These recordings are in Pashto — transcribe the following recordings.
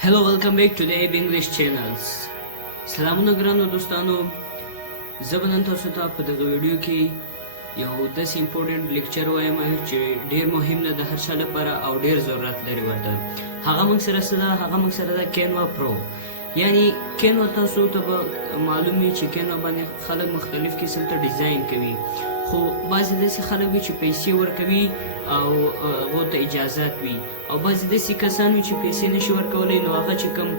Hello, welcome back to the AB English channels. سلامونه ګرانو دوستانو، زه به نن تاسو ته په دغه ویډیو کې یو داسې امپورټنټ لیکچر وایم چې ډېر مهم ده د هر چا لپاره او ډېر ضرورت لري ورته. هغه موږ سره څه ده؟ هغه موږ سره ده کینوا پرو. یعنی کینوا تاسو ته به معلوم وي چې کینوا باندې خلک مختلف قسم ته ډیزاین کوي، خو بعضې داسې خلک وي چې پیسې ورکوي او هغو ته اجازات وي، او بعضې داسې کسان وي چې پیسې نشي ورکولی، نو هغه چې کوم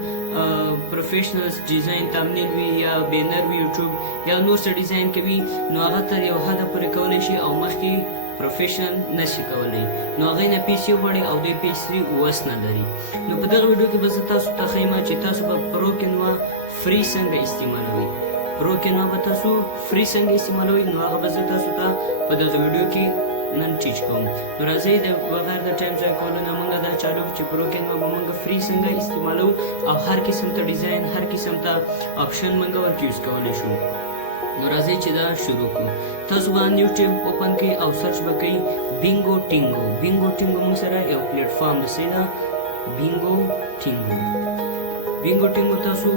پروفیشنل ډیزاین تمنیل وي یا بینر وي یوټیوب یا نور څه ډیزاین کوي، نو هغه تر یو حده پورې کولی شي او مخکې پروفیشنل نشي کولی، نو هغې نه پیسې غواړي او دوی پیسې وس نه لري. نو په دغه ویډیو کې به زه تاسو ته ښیم چې تاسو به پرو کینوا فري څنګه استعمالوئ. پرو کینوا به تاسو فري څنګه استعمالوئ، نو هغه به زه تاسو ته په دغه ویډیو کې نن ټیچ کوم. نو راځئ د بغیر د ټایم ضایع کولو نه موږ دا چالو چې پرو کینوا به موږ فري څنګه استعمالو او هر قسم ته ډیزاین هر قسم ته آپشن موږ ورته یوز کولی شو. نو راځئ چې دا شروع کړو. تاسو به یوټیوب اوپن کړئ او سرچ به کوئ بینګو ټینګو. بینګو ټینګو موږ سره یو پلیټفارم ده، څه ده؟ بینګو ټینګو. بینګو ټینګو تاسو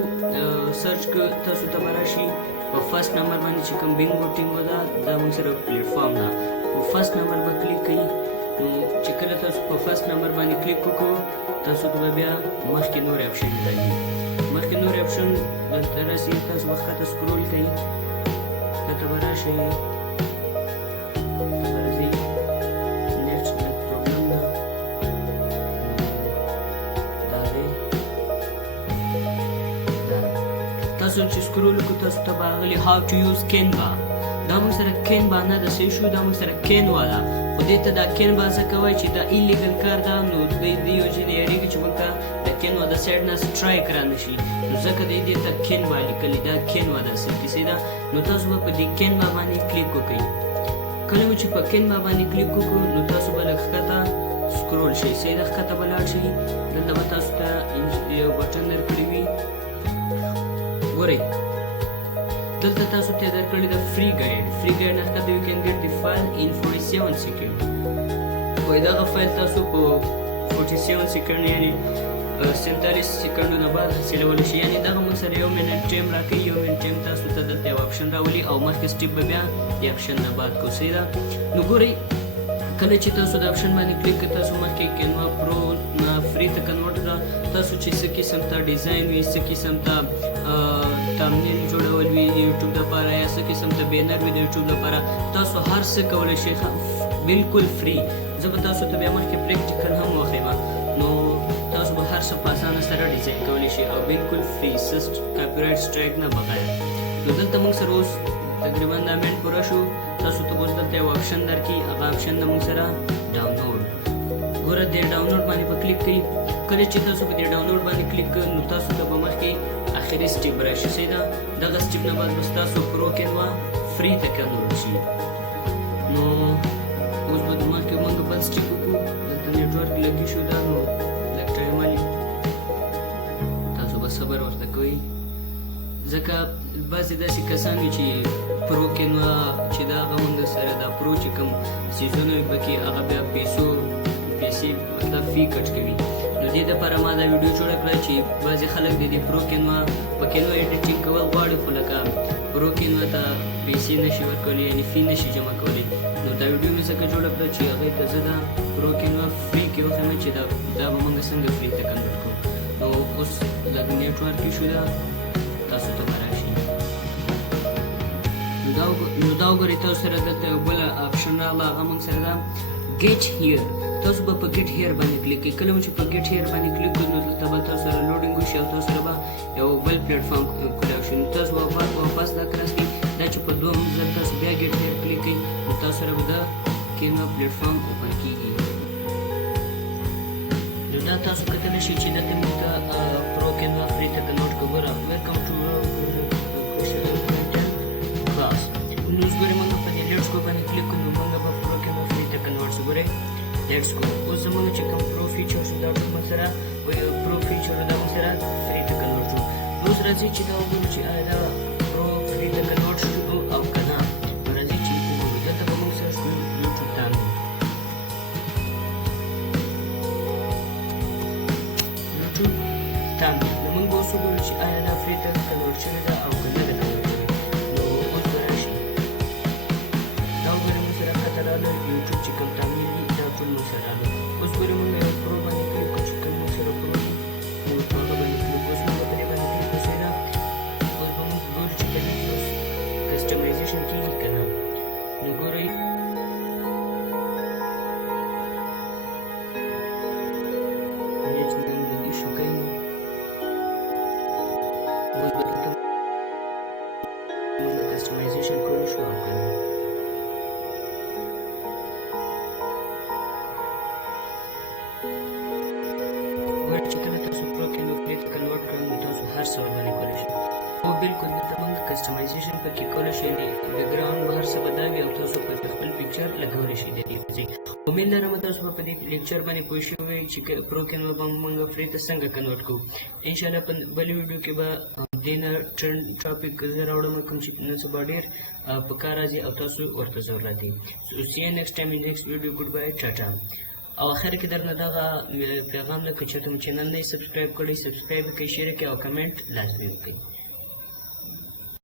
سرچ کړئ، تاسو ته به راشي په فرست نمبر باندې چې کوم بینګو ټینګو ده دا موږ سره پلیټفارم ده. په فرست نمبر به کلیک کوئ. نو چې کله تاسو په فرست نمبر باندې کلیک وکړو، تاسو ته به بیا مخکې نور اپشن راځي. مخکې نور اپشن دلته راسي، تاسو به ښکته سکرول کوئ، ښکته به راشئ، راځئ نیټ لږ پرابلم ده، دا دی، دا تاسو چې سکرول وکړو تاسو ته به راغلي هاو ټو یوز کینوا. دا موږ سره کینوا نه ده، صحیح شو، دا موږ سره کینوا ده، خو دې ته دا کینوا ځکه وایي چې دا ایلیګل کار ده، نو دوی دې وجې نه یارېږي چې موږ ته د کینوا د سایډ نه سټرایک را نه شي، نو ځکه دوی دې ته کینوا لیکلي، دا کینوا ده اصل کیسې ده. نو تاسو به په دې کینوا باندې کلیک وکړئ. کله مو چې په کینوا باندې کلیک وکړو، نو تاسو به لږ ښکته سکرول شئ، صحیح ده، ښکته به لاړ شئ. دلته به تاسو ته یو بټن درکړی وي، ګورئ دلته تاسو ته درکړی ده فري ګایډ. فري ګایډ نه ښکته یو کین ګیټ دی فایل ان 47 سیکنډ. وایي دغه فایل تاسو په 47 سیکنډ یعنې 47 سیکنډونه بعد حاصلولی شي، یعنې دغه موږ سره 1 منټ ټایم راکوي. 1 منټ ټایم تاسو ته دلته یو اپشن راولي او مخکې سټیپ به بیا د اپشن نه بعد کوو، صحیح ده. نو ګورئ کله چې تاسو د اپشن باندې کلیک کړئ، تاسو مخکې کینوا پرو نه فري ته کنورټ ده. تاسو چې څه قسم ته ډیزاین وي، څه قسم ته تمنیل جوړول وي د یوټیوب لپاره، یا څه قسم ته بینر وي د یوټیوب لپاره، تاسو هر څه کولی شئ بالکل فري. زه به تاسو ته بیا مخکې پریکټیکل هم وښیم، نو تاسو به هر څه په اسانه سره ډیزاین کولی شئ او بالکل فري، کاپي رایټ سټرایک نه بغیر. نو دلته موږ سره اوس تقریبا دا منټ پوره شو. تاسو ته اوس دلته یو اپشن درکړي، هغه اپشن ده موږ سره ډاونلوډ. ګوره دې ډاونلوډ باندې به کلیک کړئ. کله چې تاسو په دې ډاونلوډ باندې کلیک کړئ، نو تاسو ته به مخکې اخري سټیپ راشي، صحیح ده. دغه سټیپ نه بعد به ستاسو پرو کینوا فري ته کنورټ شي. نو اوس به د مخکې موږ بل سټیپ وکړو. دلته نیټورک لګي شو ده، نو لږ ټایم والي، تاسو به صبر ورته کوئ، ځکه بعضې داسې کسان وي چې پرو کینوا چې دا هغه موږ سره دا پرو چې کوم سیزونه وي پکې هغه بیا پیسې مطلب فی کټ کوي. نو دې دپاره ما دا ویډیو جوړه کړه چې بعضې خلک د دې پرو کینوا په کینوا ایډیټینګ کول غواړي، خو لکه پرو کینوا ته پیسې نشي ورکولی، یعنې فی نشي جمع کولی. نو دا ویډیو مې ځکه جوړه کړه چې هغې ته زه دا پرو کینوا فري کې وښیم چې دا به موږ څنګه فري ته کنورټ کړو. نو اوس لږ نیټورک ایشو ده، تاسو ته به راشي. نو دا وګورئ تاسو سره دلته یو بله اپشن راغله، هغه موږ سره ده ګیټ هیر. تاسو به په ګیټ هیر باندې کلیک کړئ. کله چې په ګیټ هیر باندې کلیک کړئ، نو دلته به تاسو سره لوډینګ وشي او تاسو سره به یو بل پلیټفارم کولاو شي. نو تاسو به واپس دا کراس کړئ. دا چې په دوهم ځل تاسو بیا ګیټ هیر کلیک کړئ، نو تاسو سره به د کینوا پلیټفارم اوپن کېږي. نو دا تاسو کتلی شئ چې دلته موږ ته پرو کینوا فري ته کنورټ کړو. ګوره ویلکم ټو کلاس. نو اوس ګورئ موږ په دې لیټس گو باندې کلیک کړو، نو موږ به پرو کینوا فري ته کنورټ شو. ګورئ لیټس گو. اوس زموږ چې کوم پرو فیچر شو دا ټول موږ سره پرو فیچر دا موږ سره فري ته کنورټ شو. نو اوس راځئ چې دا وګورو چې آیا دا پرو فري ته کنورټ شو او که نه. نو راځئ چې وګورو. دلته به موږ سرچ کړو یوټیوب تانګو. پیج نن لګي شو کوي اوس به دلته موږ کسټمایزیشن کولو شو او کنه ګوره چې کله تاسو پرو کې نو پرې ته کنورټ کړئ نو تاسو هر څه ورباندې کولی شئ او بالکل دلته موږ کسټمایزیشن پکې کولی شئ بیکګراونډ به هر څه بدل وي او تاسو پکې خپل پکچر لګولی شئ د دې په ځای امید لرم تاسو به په دې لیکچر باندې پوه شوي چې پرو کې نو به موږ فري ته څنګه کنورټ کوو انشاءالله په بلې ویډیو کې به دې نه ټرند ټاپک زه راوړم کوم چې نن سبا ډېر په کار راځي او تاسو ورته ضرورت دي سو سی یو نیکسټ ټایم ان نیکسټ ویډیو ګډ بای ټاټا او اخر کې درنه دغه پیغام ده که چېرته مو چینل نه یې سبسکرایب کړی سبسکرایب یې کړئ شیر کړئ او کمنټ لازمي وکړئ